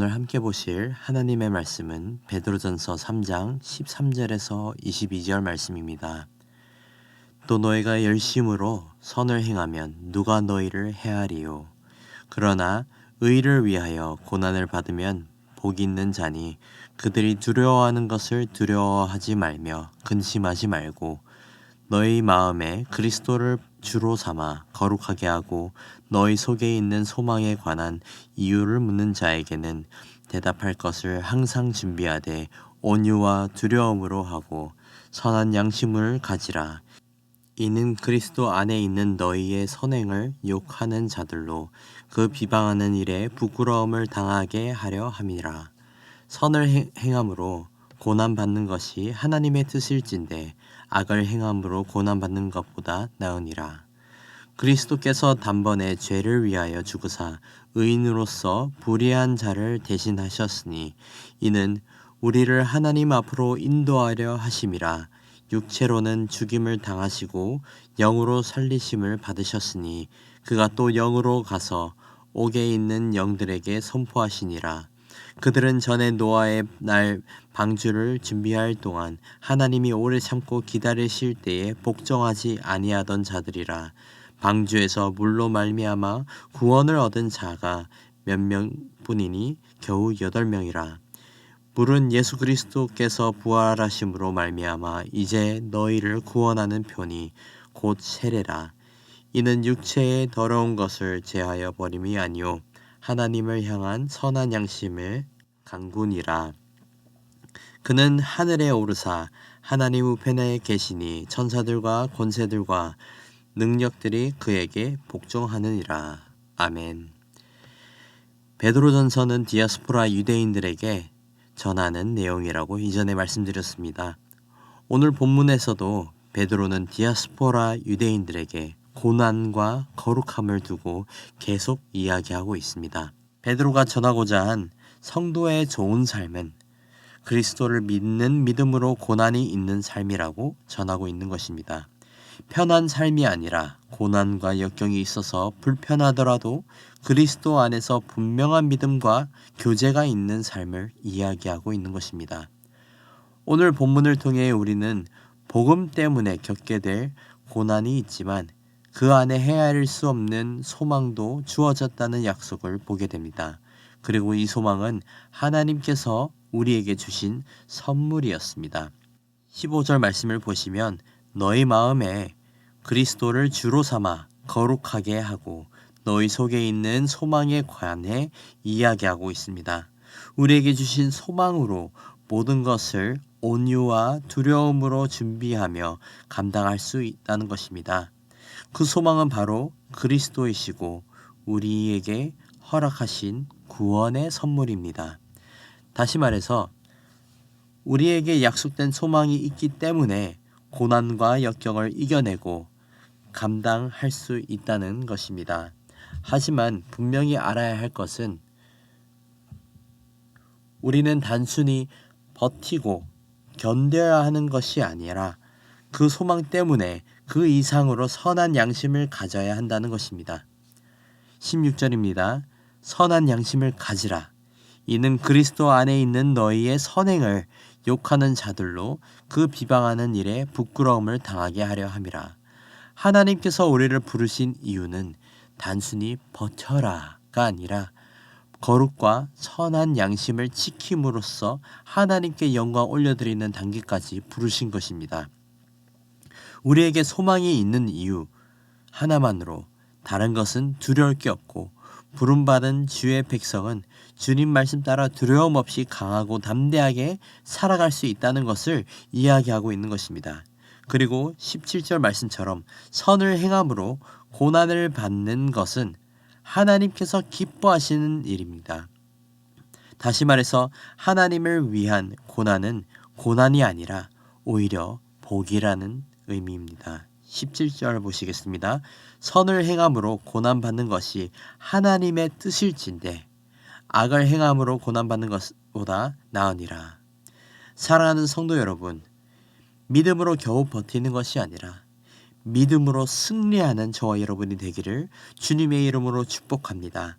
오늘 함께 보실 하나님의 말씀은 베드로전서 3장 13절에서 22절 말씀입니다. 또 너희가 열심으로 선을 행하면 누가 너희를 해하리요. 그러나 의를 위하여 고난을 받으면 복이 있는 자니 그들이 두려워하는 것을 두려워하지 말며 근심하지 말고 너희 마음에 그리스도를 주로 삼아 거룩하게 하고 너희 속에 있는 소망에 관한 이유를 묻는 자에게는 대답할 것을 항상 준비하되 온유와 두려움으로 하고 선한 양심을 가지라. 이는 그리스도 안에 있는 너희의 선행을 욕하는 자들로 그 비방하는 일에 부끄러움을 당하게 하려 함이라. 선을 행함으로 고난받는 것이 하나님의 뜻일진데 악을 행함으로 고난받는 것보다 나으니라. 그리스도께서 단번에 죄를 위하여 죽으사 의인으로서 불의한 자를 대신하셨으니 이는 우리를 하나님 앞으로 인도하려 하심이라. 육체로는 죽임을 당하시고 영으로 살리심을 받으셨으니 그가 또 영으로 가서 옥에 있는 영들에게 선포하시니라. 그들은 전에 노아의 날 방주를 준비할 동안 하나님이 오래 참고 기다리실 때에 복종하지 아니하던 자들이라. 방주에서 물로 말미암아 구원을 얻은 자가 몇 명뿐이니 겨우 8명이라. 물은 예수 그리스도께서 부활하심으로 말미암아 이제 너희를 구원하는 편이 곧 세례라. 이는 육체의 더러운 것을 제하여 버림이 아니요 하나님을 향한 선한 양심의 강군이라. 그는 하늘에 오르사 하나님 우편에 계시니 천사들과 권세들과 능력들이 그에게 복종하느니라. 아멘. 베드로전서는 디아스포라 유대인들에게 전하는 내용이라고 이전에 말씀드렸습니다. 오늘 본문에서도 베드로는 디아스포라 유대인들에게 고난과 거룩함을 두고 계속 이야기하고 있습니다. 베드로가 전하고자 한 성도의 좋은 삶은 그리스도를 믿는 믿음으로 고난이 있는 삶이라고 전하고 있는 것입니다. 편한 삶이 아니라 고난과 역경이 있어서 불편하더라도 그리스도 안에서 분명한 믿음과 교제가 있는 삶을 이야기하고 있는 것입니다. 오늘 본문을 통해 우리는 복음 때문에 겪게 될 고난이 있지만 그 안에 헤아릴 수 없는 소망도 주어졌다는 약속을 보게 됩니다. 그리고 이 소망은 하나님께서 우리에게 주신 선물이었습니다. 15절 말씀을 보시면 너희 마음에 그리스도를 주로 삼아 거룩하게 하고 너희 속에 있는 소망에 관해 이야기하고 있습니다. 우리에게 주신 소망으로 모든 것을 온유와 두려움으로 준비하며 감당할 수 있다는 것입니다. 그 소망은 바로 그리스도이시고 우리에게 허락하신 구원의 선물입니다. 다시 말해서 우리에게 약속된 소망이 있기 때문에 고난과 역경을 이겨내고 감당할 수 있다는 것입니다. 하지만 분명히 알아야 할 것은 우리는 단순히 버티고 견뎌야 하는 것이 아니라 그 소망 때문에 그 이상으로 선한 양심을 가져야 한다는 것입니다. 16절입니다. 선한 양심을 가지라. 이는 그리스도 안에 있는 너희의 선행을 욕하는 자들로 그 비방하는 일에 부끄러움을 당하게 하려 함이라. 하나님께서 우리를 부르신 이유는 단순히 버텨라가 아니라 거룩과 선한 양심을 지킴으로써 하나님께 영광 올려드리는 단계까지 부르신 것입니다. 우리에게 소망이 있는 이유 하나만으로 다른 것은 두려울 게 없고 부름받은 주의 백성은 주님 말씀 따라 두려움 없이 강하고 담대하게 살아갈 수 있다는 것을 이야기하고 있는 것입니다. 그리고 17절 말씀처럼 선을 행함으로 고난을 받는 것은 하나님께서 기뻐하시는 일입니다. 다시 말해서 하나님을 위한 고난은 고난이 아니라 오히려 복이라는 의미입니다. 17절 보시겠습니다. 선을 행함으로 고난받는 것이 하나님의 뜻일진데 악을 행함으로 고난받는 것보다 나으니라. 사랑하는 성도 여러분, 믿음으로 겨우 버티는 것이 아니라 믿음으로 승리하는 저와 여러분이 되기를 주님의 이름으로 축복합니다.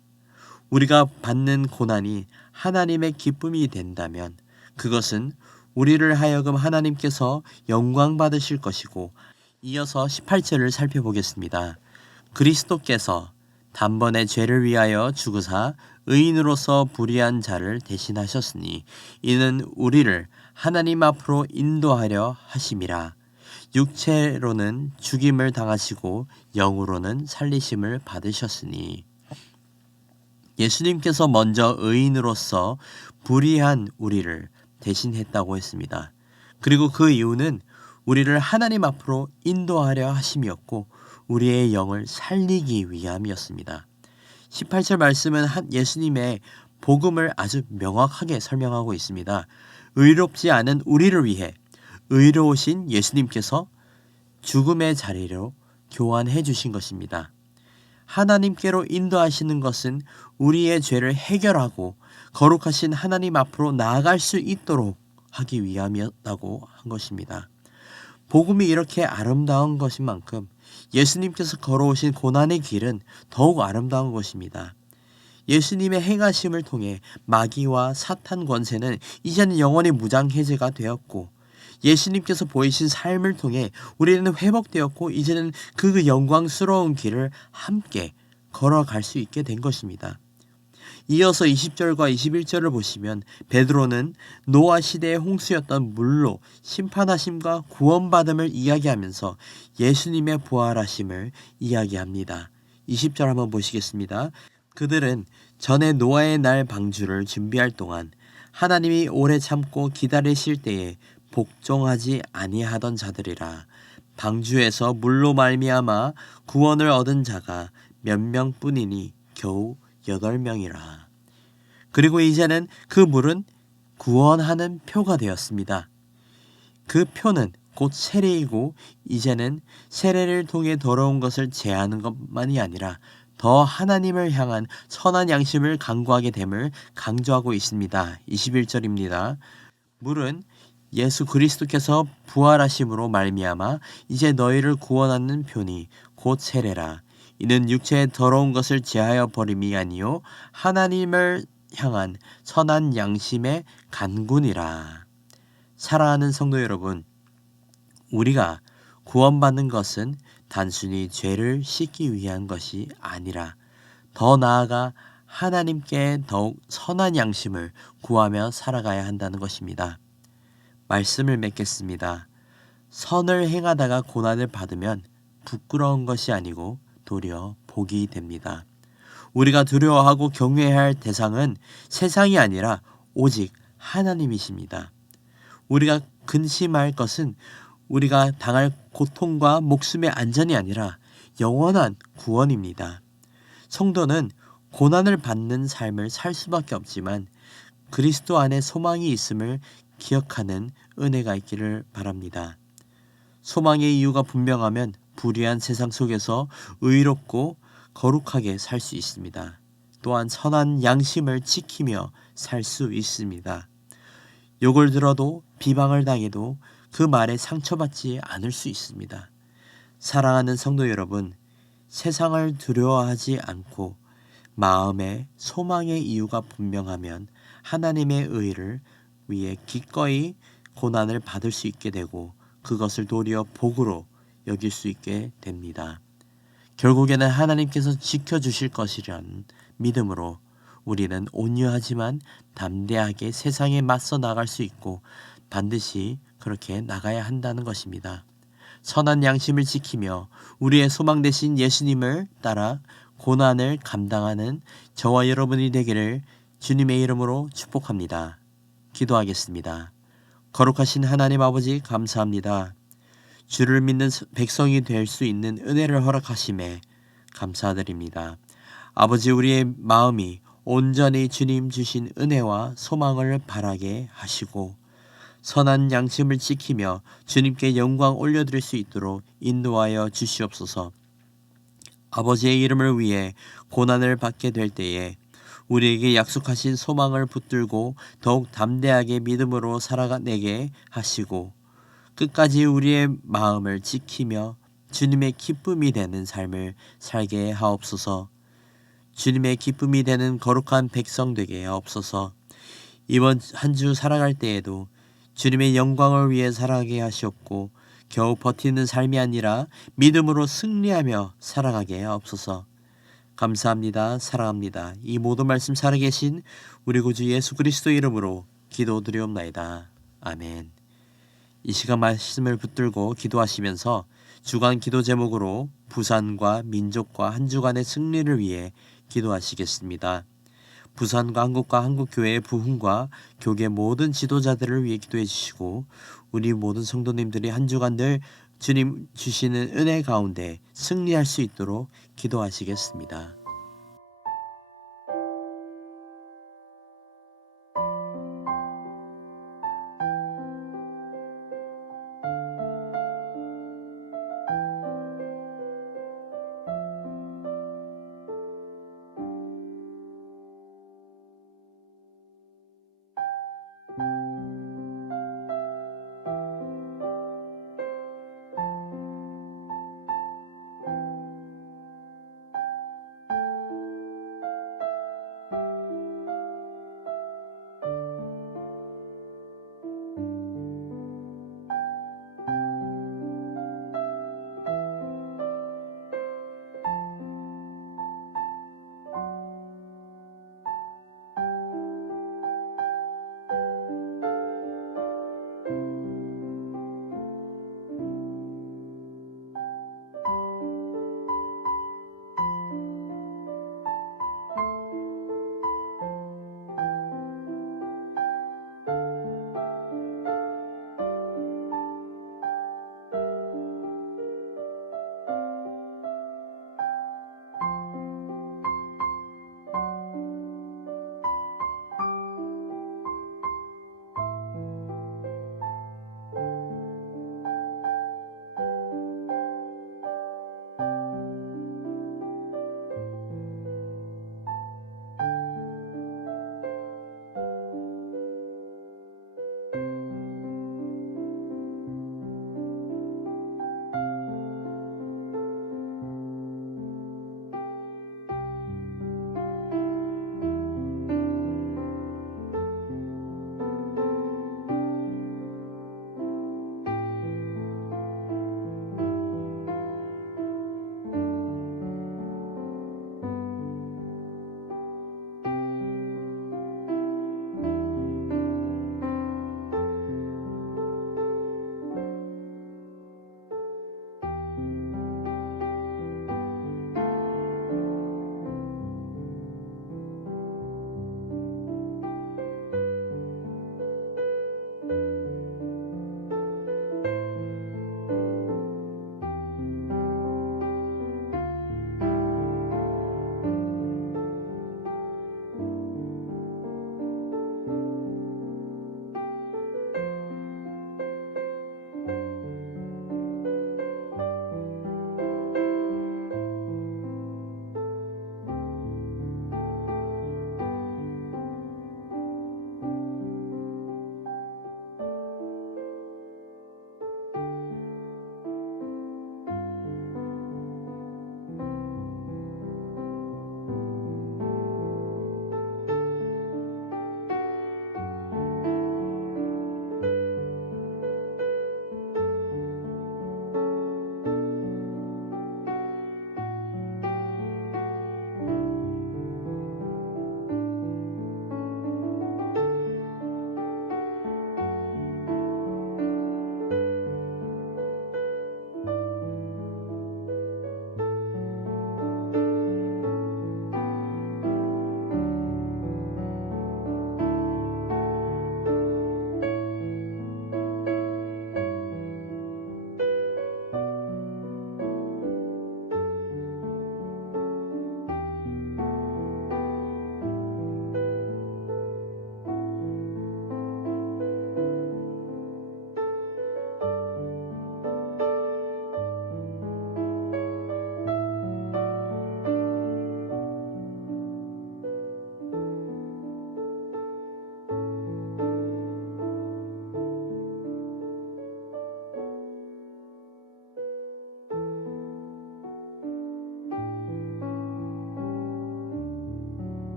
우리가 받는 고난이 하나님의 기쁨이 된다면 그것은 우리를 하여금 하나님께서 영광 받으실 것이고, 이어서 18절을 살펴보겠습니다. 그리스도께서 단번에 죄를 위하여 죽으사 의인으로서 불의한 자를 대신하셨으니 이는 우리를 하나님 앞으로 인도하려 하심이라. 육체로는 죽임을 당하시고 영으로는 살리심을 받으셨으니, 예수님께서 먼저 의인으로서 불의한 우리를 대신했다고 했습니다. 그리고 그 이유는 우리를 하나님 앞으로 인도하려 하심이었고 우리의 영을 살리기 위함이었습니다. 18절 말씀은 예수님의 복음을 아주 명확하게 설명하고 있습니다. 의롭지 않은 우리를 위해 의로우신 예수님께서 죽음의 자리로 교환해 주신 것입니다. 하나님께로 인도하시는 것은 우리의 죄를 해결하고 거룩하신 하나님 앞으로 나아갈 수 있도록 하기 위함이었다고 한 것입니다. 복음이 이렇게 아름다운 것인 만큼 예수님께서 걸어오신 고난의 길은 더욱 아름다운 것입니다. 예수님의 행하심을 통해 마귀와 사탄 권세는 이제는 영원히 무장해제가 되었고, 예수님께서 보이신 삶을 통해 우리는 회복되었고 이제는 그 영광스러운 길을 함께 걸어갈 수 있게 된 것입니다. 이어서 20절과 21절을 보시면 베드로는 노아 시대의 홍수였던 물로 심판하심과 구원받음을 이야기하면서 예수님의 부활하심을 이야기합니다. 20절 한번 보시겠습니다. 그들은 전에 노아의 날 방주를 준비할 동안 하나님이 오래 참고 기다리실 때에 복종하지 아니하던 자들이라. 방주에서 물로 말미암아 구원을 얻은 자가 몇 명뿐이니 겨우 8명이라. 그리고 이제는 그 물은 구원하는 표가 되었습니다. 그 표는 곧 세례이고, 이제는 세례를 통해 더러운 것을 제하는 것만이 아니라 더 하나님을 향한 선한 양심을 강구하게 됨을 강조하고 있습니다. 21절입니다. 물은 예수 그리스도께서 부활하심으로 말미암아 이제 너희를 구원하는 표니 곧 세례라. 이는 육체의 더러운 것을 제하여 버림이 아니요 하나님을 향한 선한 양심의 간군이라. 사랑하는 성도 여러분, 우리가 구원받는 것은 단순히 죄를 씻기 위한 것이 아니라 더 나아가 하나님께 더욱 선한 양심을 구하며 살아가야 한다는 것입니다. 말씀을 맺겠습니다. 선을 행하다가 고난을 받으면 부끄러운 것이 아니고 도리어 복이 됩니다. 우리가 두려워하고 경외해야 할 대상은 세상이 아니라 오직 하나님이십니다. 우리가 근심할 것은 우리가 당할 고통과 목숨의 안전이 아니라 영원한 구원입니다. 성도는 고난을 받는 삶을 살 수밖에 없지만 그리스도 안에 소망이 있음을 기억하는 은혜가 있기를 바랍니다. 소망의 이유가 분명하면 불의한 세상 속에서 의롭고 거룩하게 살 수 있습니다. 또한 선한 양심을 지키며 살 수 있습니다. 욕을 들어도 비방을 당해도 그 말에 상처받지 않을 수 있습니다. 사랑하는 성도 여러분, 세상을 두려워하지 않고 마음에 소망의 이유가 분명하면 하나님의 의를 위해 기꺼이 고난을 받을 수 있게 되고 그것을 도리어 복으로 여길 수 있게 됩니다. 결국에는 하나님께서 지켜주실 것이라는 믿음으로 우리는 온유하지만 담대하게 세상에 맞서 나갈 수 있고 반드시 그렇게 나가야 한다는 것입니다. 선한 양심을 지키며 우리의 소망 되신 예수님을 따라 고난을 감당하는 저와 여러분이 되기를 주님의 이름으로 축복합니다. 기도하겠습니다. 거룩하신 하나님 아버지 감사합니다. 주를 믿는 백성이 될 수 있는 은혜를 허락하심에 감사드립니다. 아버지, 우리의 마음이 온전히 주님 주신 은혜와 소망을 바라게 하시고 선한 양심을 지키며 주님께 영광 올려드릴 수 있도록 인도하여 주시옵소서. 아버지의 이름을 위해 고난을 받게 될 때에 우리에게 약속하신 소망을 붙들고 더욱 담대하게 믿음으로 살아내게 하시고 끝까지 우리의 마음을 지키며 주님의 기쁨이 되는 삶을 살게 하옵소서. 주님의 기쁨이 되는 거룩한 백성 되게 하옵소서. 이번 한 주 살아갈 때에도 주님의 영광을 위해 살아가게 하시옵고 겨우 버티는 삶이 아니라 믿음으로 승리하며 살아가게 하옵소서. 감사합니다. 사랑합니다. 이 모든 말씀 살아계신 우리 구주 예수 그리스도 이름으로 기도드리옵나이다. 아멘. 이 시간 말씀을 붙들고 기도하시면서 주간 기도 제목으로 부산과 민족과 한 주간의 승리를 위해 기도하시겠습니다. 부산과 한국과 한국교회의 부흥과 교계 모든 지도자들을 위해 기도해 주시고 우리 모든 성도님들이 한 주간 늘 주님 주시는 은혜 가운데 승리할 수 있도록 기도하시겠습니다.